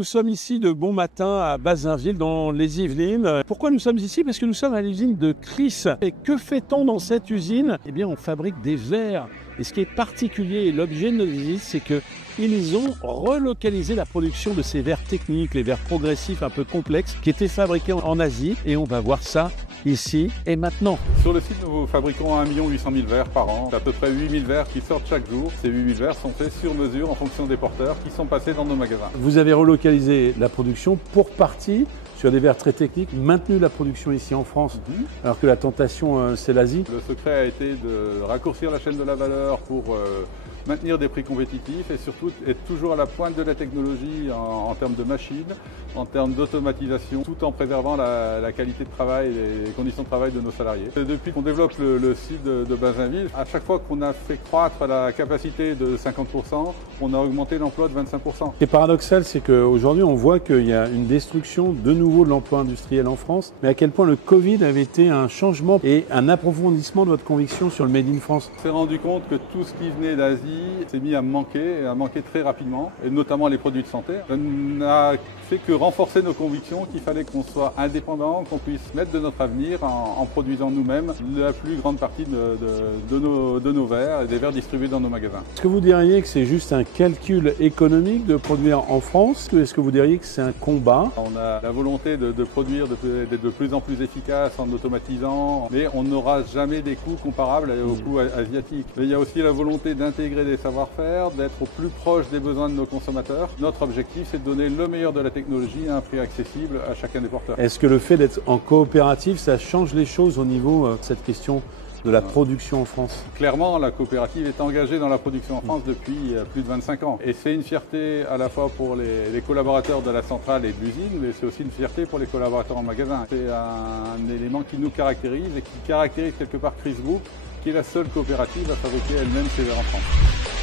Nous sommes ici de bon matin à Bazainville dans les Yvelines. Pourquoi nous sommes ici? Parce que nous sommes à l'usine de Chris. Et que fait-on dans cette usine? Eh bien, on fabrique des verres. Et ce qui est particulier et l'objet de notre visite, c'est qu'ils ont relocalisé la production de ces verres techniques, les verres progressifs un peu complexes, qui étaient fabriqués en Asie. Et on va voir ça ici et maintenant. Sur le site, nous fabriquons 1 800 000 verres par an. C'est à peu près 8 000 verres qui sortent chaque jour. Ces 8 000 verres sont faits sur mesure en fonction des porteurs qui sont passés dans nos magasins. Vous avez relocalisé la production pour partie sur des verres très techniques, maintenu la production ici en France, alors que la tentation, c'est l'Asie. Le secret a été de raccourcir la chaîne de la valeur pour maintenir des prix compétitifs et surtout être toujours à la pointe de la technologie en termes de machines, en termes d'automatisation, tout en préservant la qualité de travail et les conditions de travail de nos salariés. Depuis qu'on développe le site de Bazainville, à chaque fois qu'on a fait croître la capacité de 50%, on a augmenté l'emploi de 25%. Ce qui est paradoxal, c'est qu'aujourd'hui, on voit qu'il y a une destruction de nouveau de l'emploi industriel en France, mais à quel point le Covid avait été un changement et un approfondissement de votre conviction sur le Made in France. On s'est rendu compte que tout ce qui venait d'Asie s'est mis à manquer très rapidement, et notamment les produits de santé. Ça n'a fait que renforcer nos convictions qu'il fallait qu'on soit indépendant, qu'on puisse mettre de notre avenir en produisant nous-mêmes la plus grande partie de nos verres et des verres distribués dans nos magasins. Est-ce que vous diriez que c'est juste un calcul économique de produire en France, ou est-ce que vous diriez que c'est un combat? On a la volonté de produire, d'être de plus en plus efficace en automatisant, mais on n'aura jamais des coûts comparables aux coûts asiatiques. Mais il y a aussi la volonté d'intégrer des savoir-faire, d'être au plus proche des besoins de nos consommateurs. Notre objectif, c'est de donner le meilleur de la technologie à un prix accessible à chacun des porteurs. Est-ce que le fait d'être en coopérative, ça change les choses au niveau de cette question de la production en France? Clairement, la coopérative est engagée dans la production en France depuis plus de 25 ans. Et c'est une fierté à la fois pour les collaborateurs de la centrale et de l'usine, mais c'est aussi une fierté pour les collaborateurs en magasin. C'est un élément qui nous caractérise et qui caractérise quelque part Chris Group, qui est la seule coopérative à fabriquer elle-même ses verres en France.